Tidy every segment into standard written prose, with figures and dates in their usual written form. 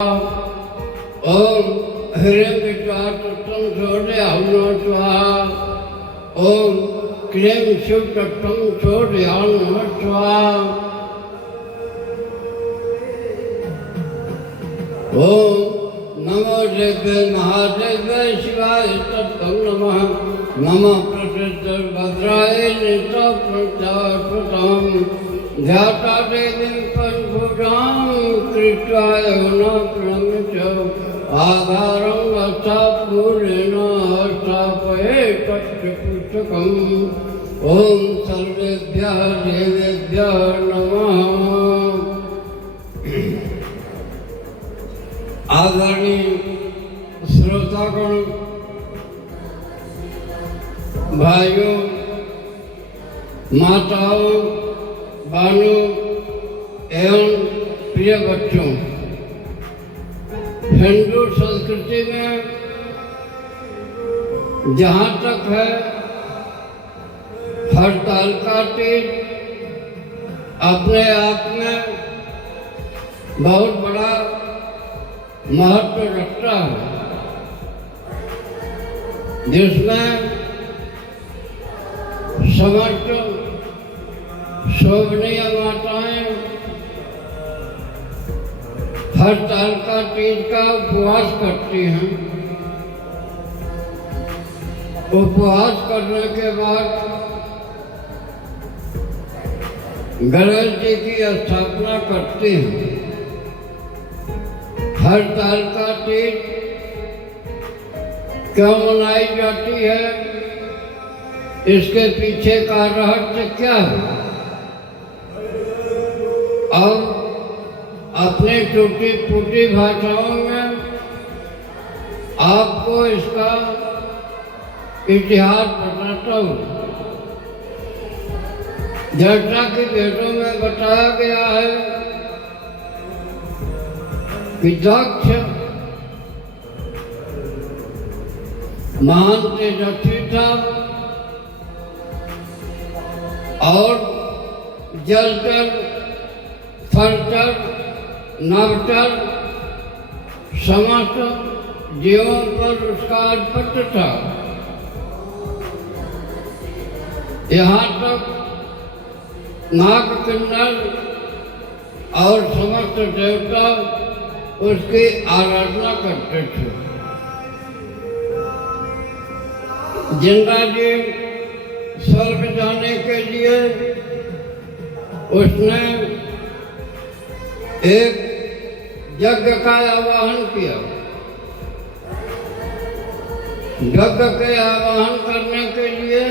ओम हिरण्यकटुतम सोढ़यानो स्वाहा। ओम क्लीं शिवतत्वं सोढ़यानो स्वाहा। ओम नमो देव्ये महादेव्ये शिवाय तत्त्वं नमः। नमः प्रसिद्धभद्राय नित्यप्रत्याकृतं ध्याता देवीं पंचभुजां कृत्वाय न प्रणमित आधारं हस्तापूर्णेन हस्तापयेत् पुस्तकम्। ओम सर्वेभ्यः देवेभ्यः नमः। आदरणीय श्रोतागण, भाइयों, माताओं, बहनों एवं प्रिय बच्चों, हिंदू संस्कृति में जहाँ तक है हड़ताल का तीज अपने आप में बहुत बड़ा महत्व रखता है, जिसमें समस्त शोभनीय माताएं हड़ताल का तीज का उपवास करती हैं। उपवास करने के बाद गणेश जी की स्थापना करती हैं। हड़ताल का तीज क्यों मनाई जाती है, इसके पीछे का रहस्य क्या है, और अपनी टूटी फूटी भाषाओं में आपको इसका इतिहास बताता हूँ। जैसा कि वेदों में बताया गया है कि दक्ष महान तेजस्वी था और जलचर, थलचर, नभचर समस्त जीवों पर उसका आधिपत्य था। यहाँ तक नाग किन्नर और समस्त देवता उसकी आराधना करते थे। जिंदा जी स्वर्ग जाने के लिए उसने एक यज्ञ का आवाहन किया। यज्ञ के आवाहन करने के लिए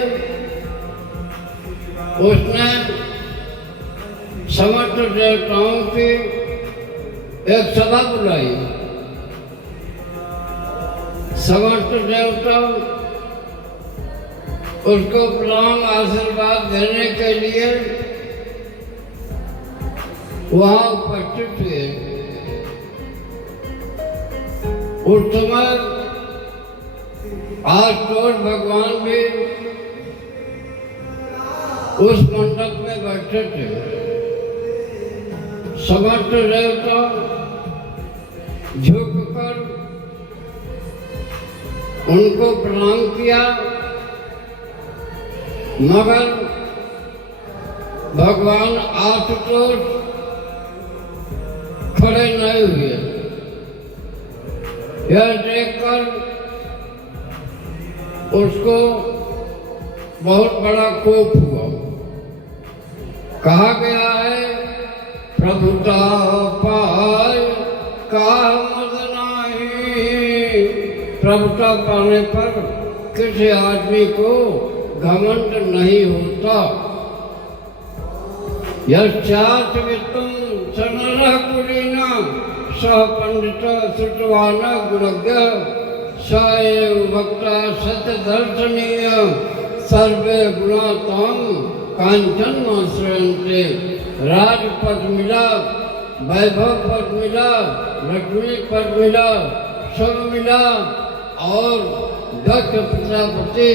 उसने समस्त देवताओं की एक सभा बुलाई। समस्त देवता उसको प्रणाम आशीर्वाद देने के लिए वहाँ उपस्थित हुए। उस समय आशुतोष भगवान भी उस मंडप में बैठे थे। समस्त देवता झुककर उनको प्रणाम किया, मगर भगवान आशुतोष खड़े नहीं हुए। यह देखकर उसको बहुत बड़ा कोप हुआ। कहा गया है, प्रभुता पाए काह मद नाहीं। प्रभुता पाने पर किसी आदमी को घमंड नहीं होता। यश्चात् वित्तं सनरः कुलीना सह पंडित श्रुतवान गुणज्ञ स एव भक्ता सत्यदर्शनीय सर्वे गुणा तां कांचनमाश्रयन्ते। राजपद मिला, वैभव पद मिला, लक्ष्मी पद मिला, सब मिला, और दक्ष प्रजापति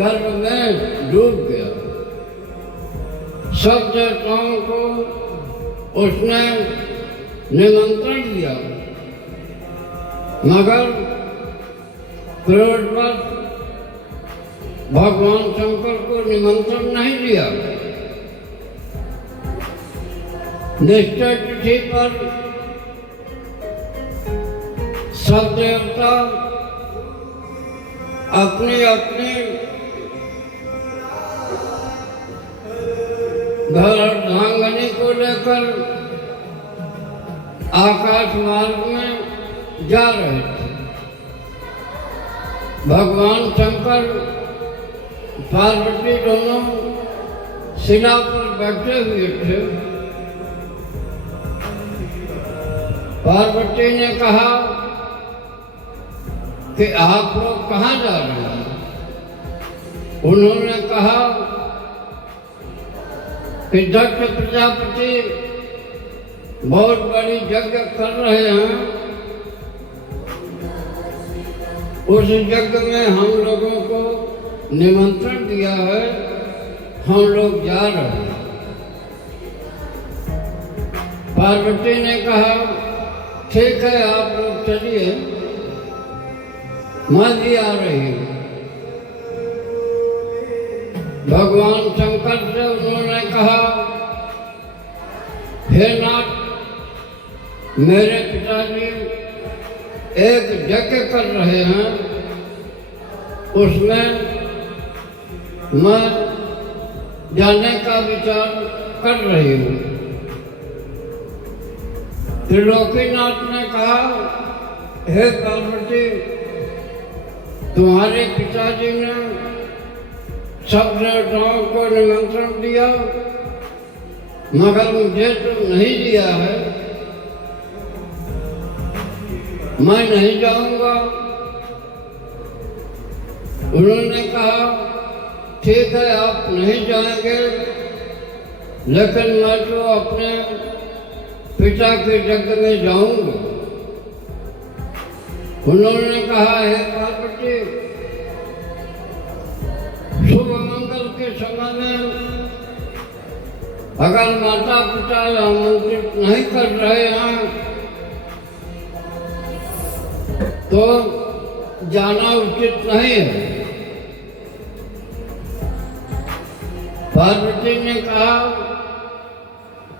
गर्भ में डूब गया। सब देवताओं को उसने निमंत्रण दिया मगर क्रोधवश भगवान शंकर को निमंत्रण नहीं दिया। निश्चय तिथि पर सब देवता अपनी अपनी घर अर्धांगनी को लेकर आकाश मार्ग में जा रहे थे। भगवान शंकर पार्वती दोनों शिला पर बैठे हुए थे। पार्वती ने कहा कि आप लोग कहाँ जा रहे हैं? उन्होंने कहा कि दक्ष प्रजापति बहुत बड़ी यज्ञ कर रहे हैं, उस यज्ञ में हम लोगों को निमंत्रण दिया है, हम लोग जा रहे हैं। पार्वती ने कहा ठीक है आप लोग चलिए, मैं भी आ रही हूँ। भगवान शंकर से उन्होंने कहा हे नाथ, मेरे पिताजी एक यज्ञ कर रहे हैं, उसमें मैं जाने का विचार कर रही हूँ। त्रिलोकीनाथ ने कहा हे पार्वती, तुम्हारे पिताजी ने सब देवताओं को निमंत्रण दिया, मगर मुझे तो नहीं दिया है, मैं नहीं जाऊंगा। उन्होंने कहा ठीक है आप नहीं जाएंगे, लेकिन मैं तो अपने पिता के यज्ञ में जाऊंगा। उन्होंने कहा हे पार्वती, शुभ मंगल के समय में अगर माता पिता आमंत्रित नहीं कर रहे हैं तो जाना उचित नहीं है। पार्वती ने कहा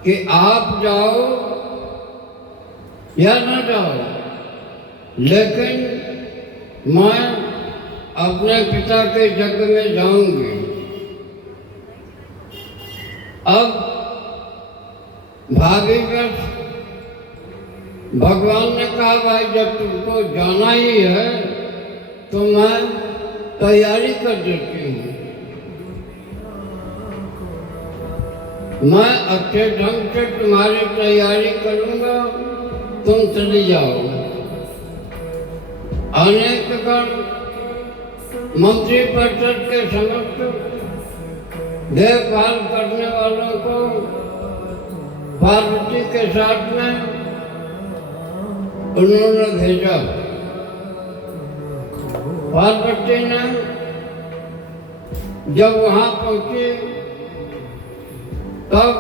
कि आप जाओ या न जाओ, लेकिन मैं अपने पिता के यज्ञ में जाऊंगी। अब भागीरथ भगवान ने कहा भाई जब तुमको जाना ही है तो मैं तैयारी कर देती हूँ, मैं अच्छे ढंग से तुम्हारी तैयारी करूँगा, तुम चली जाओ। अनेक गण मंत्री परिषद के समस्त देखभाल करने वालों को पार्वती के साथ में उन्होंने भेजा। पार्वती ने जब वहाँ पहुंची तब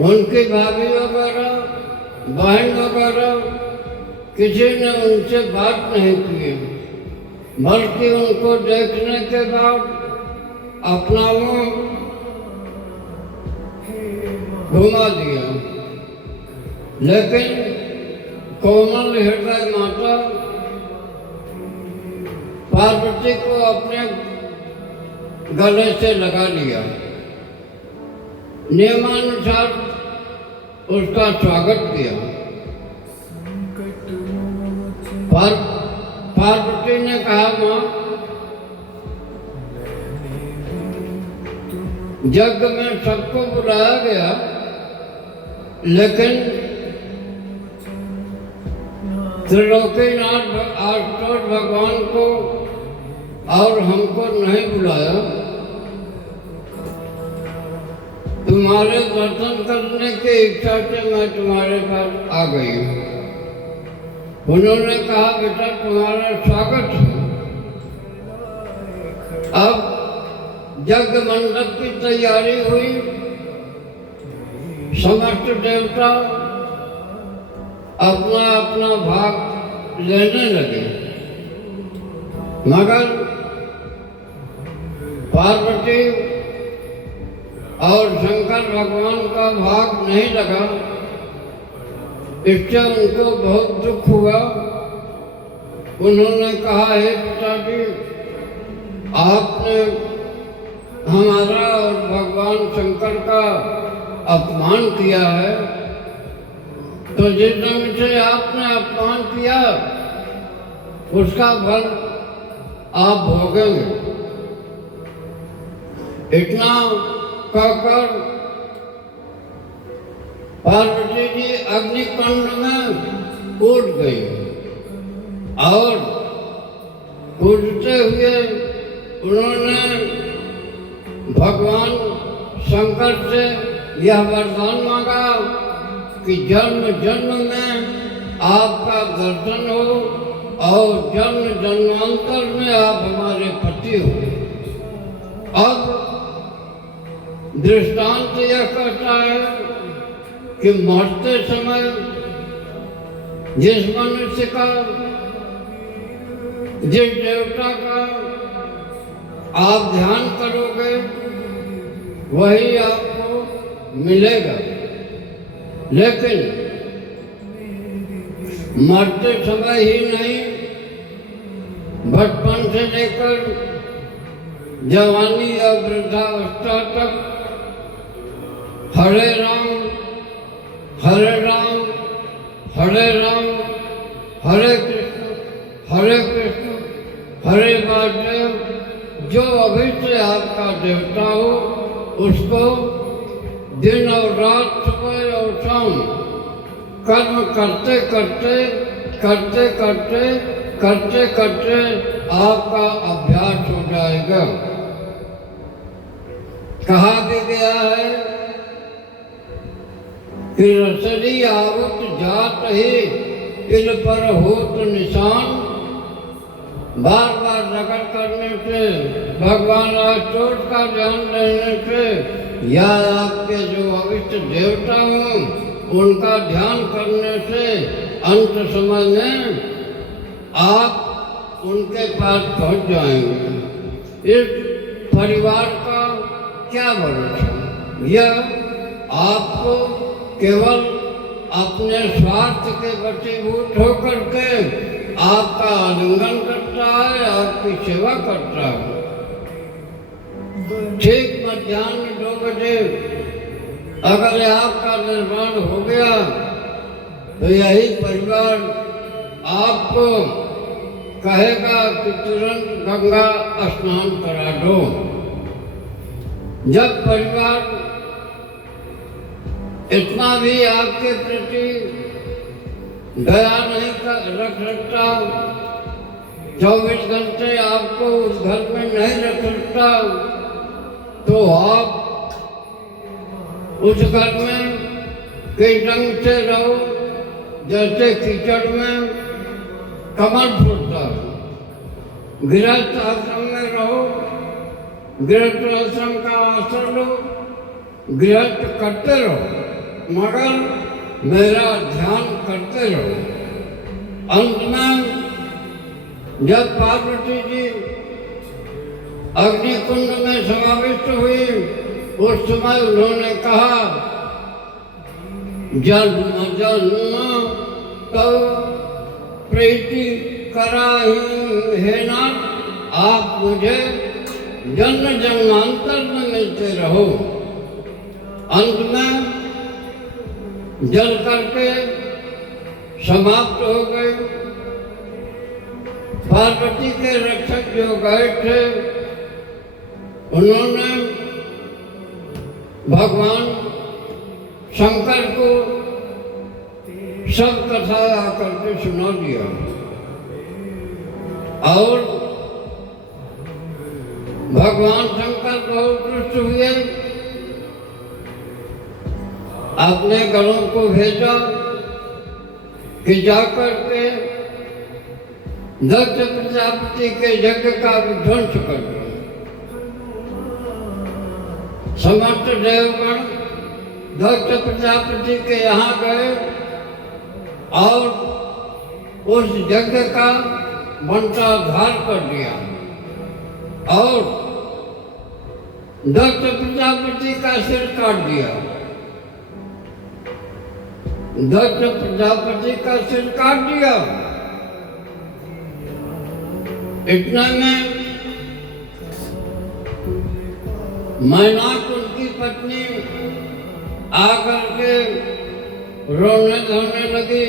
उनकी भाभी वगैरह बहन वगैरह किसी ने उनसे बात नहीं की, बल्कि उनको देखने के बाद अपना मुंह घुमा दिया। लेकिन कोमल हृदय माता पार्वती को अपने गले से लगा लिया, नियमानुसार उसका स्वागत किया। पार्वती ने कहा माँ, यज्ञ में सबको बुलाया गया, लेकिन त्रिलोकीनाथ आशुतोष भगवान को और हमको नहीं बुलाया। तुम्हारे दर्शन करने की इच्छा से मैं तुम्हारे पास आ गई हूँ। उन्होंने कहा बेटा तुम्हारा स्वागत है। अब यज्ञ मंडप की तैयारी हुई, समस्त देवता अपना अपना भाग लेने लगे, मगर पार्वती और शंकर भगवान का भाग नहीं लगा। इससे उनको बहुत दुख हुआ। उन्होंने कहा, हे पिताजी, आपने हमारा और भगवान शंकर का अपमान किया है, तो जिस ढंग से आपने अपमान किया उसका फल आप भोगेंगे। इतना कहकर पार्वती जी अग्निकुंड में कूद गई और कूदते हुए उन्होंने भगवान शंकर से यह वरदान मांगा कि जन्म जन्म में आपका दर्शन हो और जन्म जन्मांतर में आप हमारे पति हो। अब दृष्टांत यह कहता है कि मरते समय जिस मनुष्य का, जिस देवता का आप ध्यान करोगे वही आपको मिलेगा, लेकिन मरते समय ही नहीं, बचपन से लेकर जवानी और वृद्धावस्था तक हरे राम हरे राम हरे राम हरे कृष्ण हरे वासुदेव, जो अभी से आपका देवता हो उसको दिन और रात, सुबह और शाम कर्म करते करते करते करते करते करते आपका अभ्यास हो जाएगा। कहा भी गया है कि रसरी आवत जात ही तिल पर होत निशान। बार बार रगड़ करने से, भगवान चोट का ध्यान लेने से या आपके जो अविष्ट देवता हों उनका ध्यान करने से अंत समय में आप उनके पास पहुंच जाएंगे। इस परिवार का क्या भरोसा? यह आपको केवल अपने स्वार्थ के वशीभूत होकर के आपका आलिंगन करता है, आपकी सेवा करता है। ठीक मध्याह्न 2 बजे अगर आपका निर्माण हो गया तो यही परिवार आपको कहेगा कि तुरंत गंगा स्नान करा दो। जब परिवार इतना भी आपके प्रति दया नहीं रख सकता, 24 घंटे आपको उस घर में नहीं रख सकता, तो आप उस घर में कई ढंग से रहो जैसे कीचड़ में कमल फूटता है। गृहस्थ आश्रम में रहो, गृहस्थ आश्रम का आश्रय लो, गृहस्थ करते रहो, मगर मेरा ध्यान करते रहो। अंत में जब पार्वती जी अग्निकुंड में समाविष्ट हुई उस समय उन्होंने कहा, जन्म जन्म तब प्रीति कराही हे नाथ, आप मुझे जन्म जन्मांतर में मिलते रहो। अंत में जल करके समाप्त हो गए। पार्वती के रक्षक जो गए थे उन्होंने भगवान शंकर को सब कथा आकर के सुना दिया और भगवान शंकर बहुत रुष्ट हुए। अपने गणों को भेजा कि जाकर के दक्ष प्रजापति के यज्ञ का विध्वंस कर दो। समस्त देवगण दक्ष प्रजापति के यहाँ गए और उस यज्ञ का बंटाधार कर दिया और दक्ष प्रजापति का सिर काट दिया। दक्ष प्रजापति का सिर काट दिया। इतने में मैनाक उनकी पत्नी आकर के रोने धोने लगी।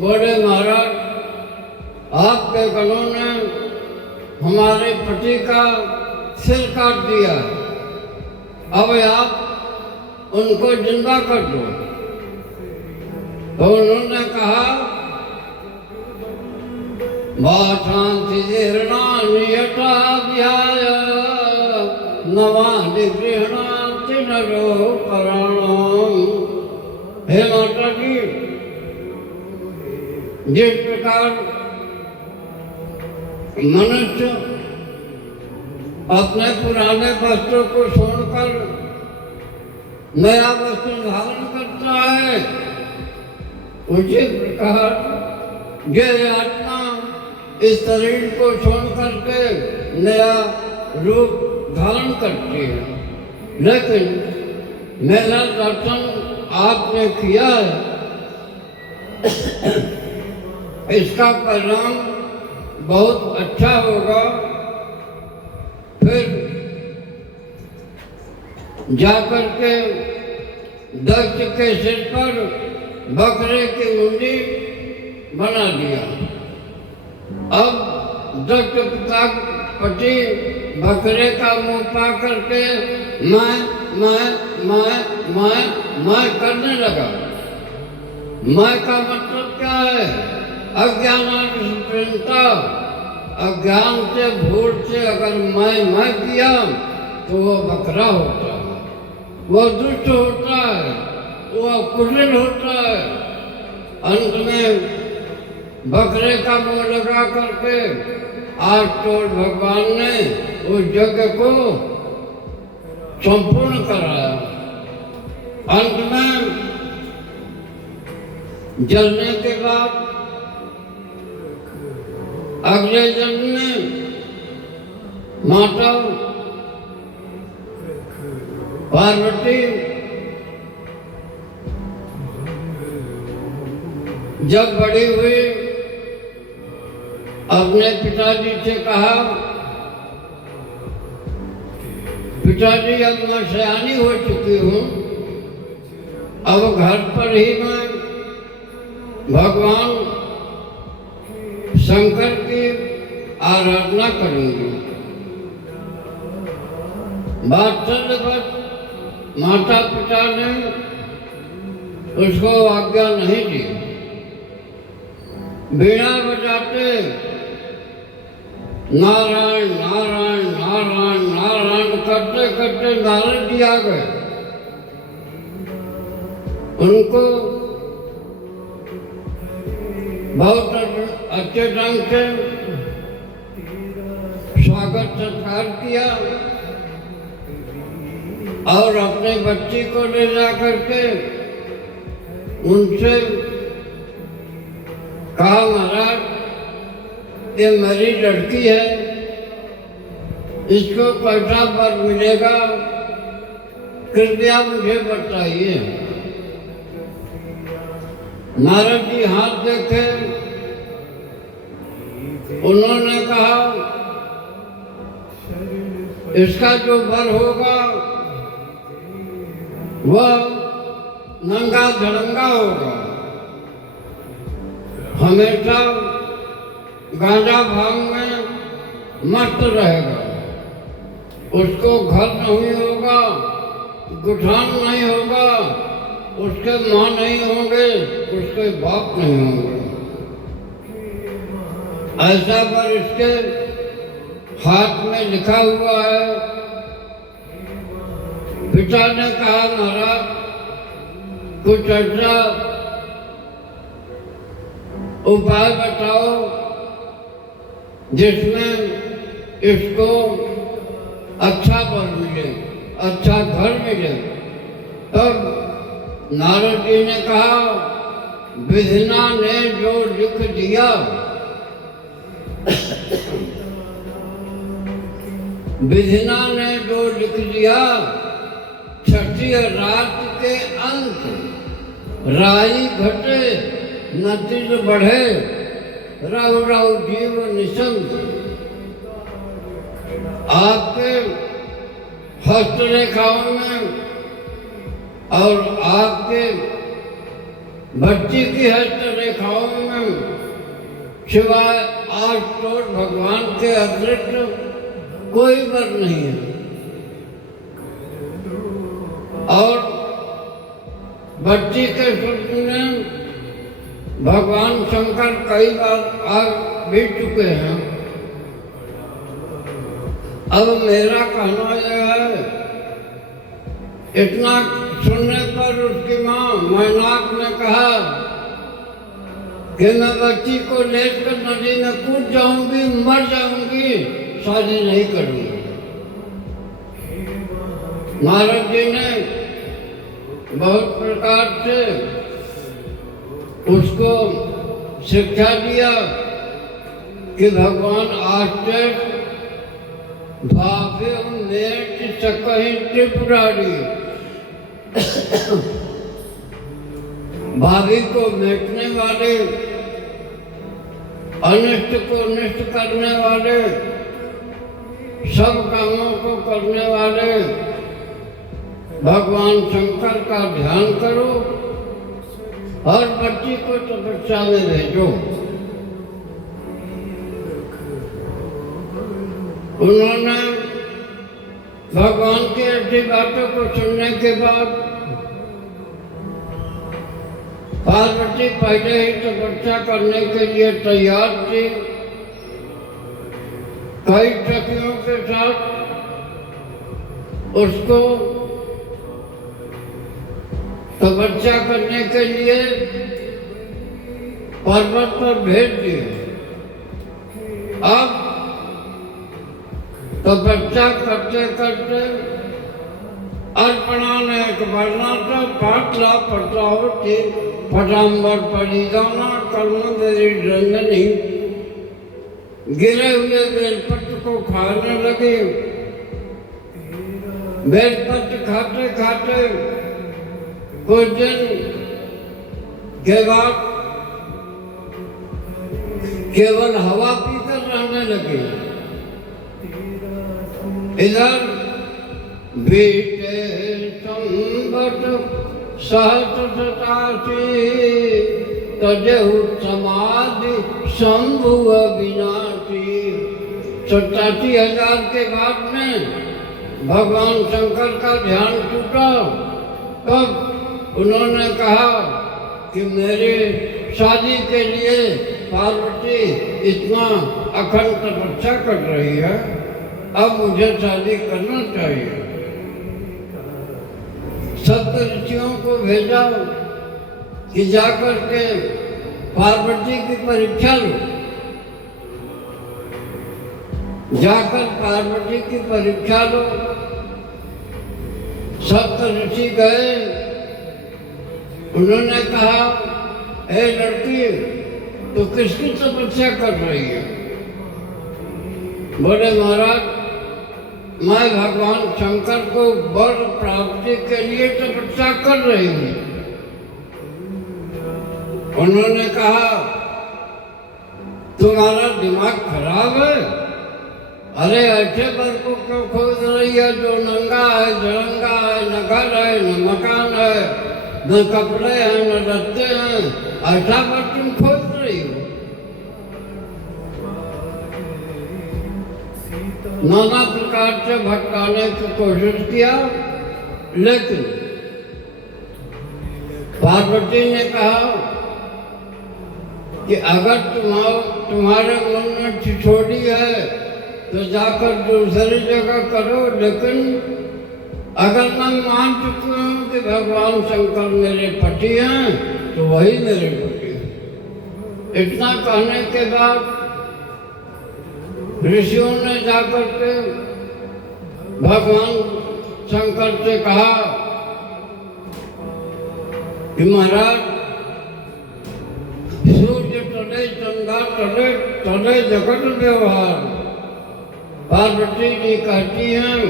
बोले महाराज, आपके गणों ने हमारे पति का सिर काट दिया, अब आप उनको जिंदा कर दो। तो उन्होंने कहा, वाशांति जीर्णान्यथा ध्याय नवानि गृह्णाति नरो प्राणाम। हे माता जी, जिस प्रकार मनुष्य अपने पुराने वस्त्रों को छोड़कर नया वस्त्र धारण करता है, उसी प्रकार ये आत्मा इस शरीर को छोड़ करके नया रूप धारण करती है। लेकिन मेरा दर्शन आपने किया है, इसका परिणाम बहुत अच्छा होगा। फिर जाकर के दक्ष के सिर पर बकरे की मुंडी बना दिया। अब दक्ष प्रजापति बकरे का मुंह पा करके मैं करने लगा। मैं का मतलब क्या है? अज्ञानानुस्मृता, अज्ञान से भूल से अगर मैं किया तो वो बकरा होता है, वो दुष्ट होता है, वो कुटिल होता है। अंत में बकरे का मुंह लगा करके आज तो भगवान ने उस यज्ञ को संपूर्ण कराया। अंत में जलने के बाद अगले जन्म में माता पार्वती जब बड़ी हुई, अपने पिताजी से कहा, पिताजी अब मैं सयानी हो चुकी हूँ, अब घर पर ही मैं भगवान शंकर की आराधना करूंगी। वात्सल्यवश माता पिता ने उसको आज्ञा नहीं दी। बीड़ा बजाते नारायण नारायण नारायण नारायण करते करते नारद जी आ गए। उनको बहुत अच्छे ढंग से स्वागत सत्कार किया और अपने बच्ची को ले जा करके उनसे कहा, महाराज ये मेरी लड़की है, इसको कैसा वर मिलेगा, कृपया मुझे बताइए। नारद जी हाथ देखे, उन्होंने कहा, इसका जो वर होगा वह नंगा धड़ंगा होगा, हमेशा गांजा भांग में मस्त रहेगा, उसको घर नहीं होगा, गुठान नहीं होगा, उसके माँ नहीं होंगे, उसके बाप नहीं होंगे। ऐसा पर इसके हाथ में लिखा हुआ है। पिता ने कहा, महाराज कुछ ऐसा उपाय बताओ जिसमें इसको अच्छा वर मिले, अच्छा घर मिले। तब नारद जी ने कहा, विधना ने जो लिख दिया, विधना ने जो लिख दिया, छठी रात के अंत राई घटे नतिज बढ़े, रव रव जीव निशंत। आपके हस्तरेखाओं में और आपके बच्ची की हस्तरेखाओं में सिवाय आशुतोष भगवान के अतिरिक्त कोई वर नहीं है। और बच्ची के स्वप्न में भगवान शंकर कई बार आ भी चुके हैं। अब मेरा कहना यह है, इतना सुनने पर उसकी माँ मैनाक ने कहा कि मैं बच्ची को लेकर नदी में कूद जाऊंगी, मर जाऊंगी, शादी नहीं करूंगी। महाराज जी ने बहुत प्रकार से उसको शिक्षा दिया कि भगवान आश्चर्य भावे मेट सकहि त्रिपुरारी। भाभी को मेटने वाले, अनिष्ट को निष्ट करने वाले, सब कामों को करने वाले भगवान शंकर का ध्यान करो और बच्ची को तपस्या में भेजो। उन्होंने भगवान की ऐसी बातों को सुनने के बाद पार्वती पहले ही तपस्या करने के लिए तैयार थी। कई सखियों के साथ उसको तपस्या करने के लिए पर्वत पर भेज दिए। अब तपस्या करते करते अर्पणानेक वर्णाता पाटला प्रतावती पटाम्बर परिधाना कर्म मेरी रंजनी। गिरे हुए बेलपत्र को खाने लगे। बेलपत्र खाते खाते कुछ दिन के बाद केवल हवा पीकर रहने लगे। इधर बीते संवत सहस्रशतासी तजेहु समाधि शंभु अविनाशी। 87,000 के बाद में भगवान शंकर का ध्यान टूटा। तब उन्होंने कहा कि मेरे शादी के लिए पार्वती इतना अखंड तपस्या कर रही है, अब मुझे शादी करना चाहिए। सब ऋषियों को भेजा कि जाकर के पार्वती की परीक्षा लो। जाकर पार्वती की परीक्षा लो। सप्त ऋषि गए। उन्होंने कहा, हे लड़की, तो किसकी तपस्या कर रही है? बोले महाराज, मैं भगवान शंकर को वर प्राप्ति के लिए तपस्या कर रही हूँ। उन्होंने कहा, तुम्हारा दिमाग खराब है? अरे ऐसे वर को क्यों खोज रही है जो नंगा है, जरंगा है, न घर है, न मकान है, न कपड़े हैं, न रत्ते हैं, ऐसा वर तुम खोज रही हो? नाना प्रकार से भटकाने की कोशिश किया, लेकिन पार्वती ने कहा कि अगर तुम्हारे मन में छिछोड़ी है तो जाकर दूसरी जगह करो, लेकिन अगर मैं मान चुकी हूँ कि भगवान शंकर मेरे पति हैं तो वही मेरे पति हैं। इतना कहने के बाद ऋषियों ने जाकर के भगवान शंकर से कहा कि महाराज, चले जगत व्यवहार। पार्वती जी कहती हैं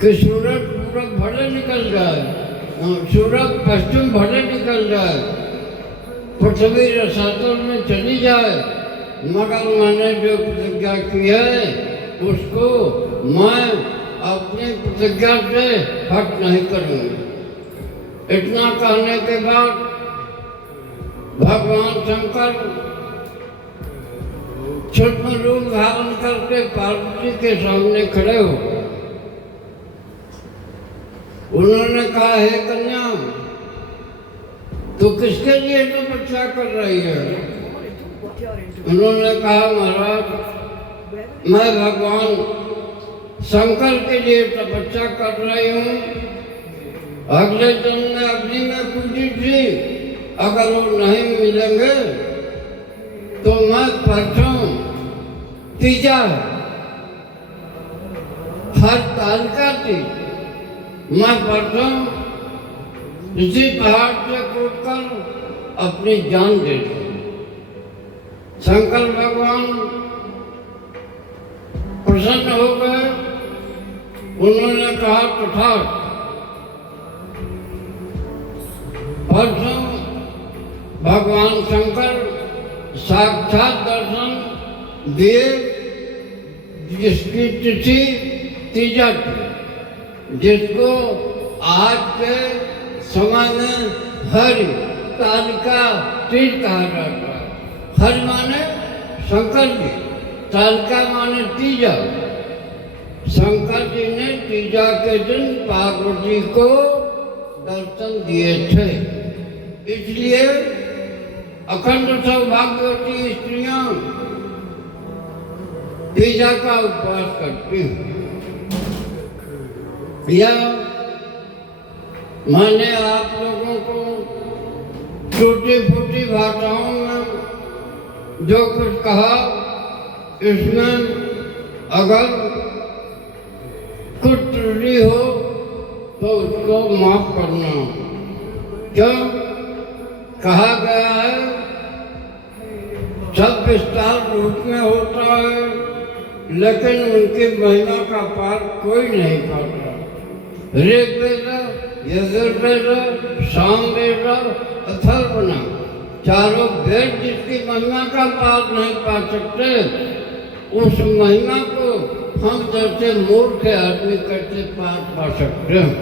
कि सूरज पूरब भले निकल जाए, सूरज पश्चिम भले निकल जाए, पृथ्वी रसातल में चली जाए, मगर मैंने जो प्रतिज्ञा की है उसको मैं अपनी प्रतिज्ञा से हट नहीं करूँगा। इतना कहने के बाद भगवान शंकर सूक्ष्म रूप धारण करके पार्वती के सामने खड़े हो गए। उन्होंने कहा, हे कन्या, तू किसके लिए तपस्या कर रही है? उन्होंने कहा, महाराज, मैं भगवान शंकर के लिए तपस्या कर रही हूँ। अगले जन्म में अग्नि में पूजी थी, अगर वो नहीं मिलेंगे तो मैं परसों तीजा हर तालिका थी, मैं परसों इसी पहाड़ से कूदकर अपनी जान दे दूँ। शंकर भगवान प्रसन्न हो गए। उन्होंने कहा, तथास्तु। परसों भगवान शंकर साक्षात दर्शन दिए, जिसकी तिथि तीजा थी, जिसको आज के समय में हरि तालिका तीज कहा जाता है। हरि माने शंकर जी, तालिका माने तीजा। शंकर जी ने तीजा के दिन पार्वती को दर्शन दिए थे, इसलिए अखंड सौभाग्यवती स्त्रियां तीजा का उपवास करती हैं। यह मैंने आप लोगों को टूटी फूटी भाषाओं में जो कुछ कहा, इसमें अगर कुछ त्रुटि हो तो उसको माफ करना। क्यों कहा गया है, सब विस्तार रूप में होता है, लेकिन उनकी महिमा का पार कोई नहीं पाता। ऋग्वेद, यजुर्वेद, सामवेद, अथर्वण, चारों वेद जिसकी महिमा का पार नहीं पा सकते, उस महिमा को हम जैसे मूर्ख आदमी कैसे पार पा सकते हैं।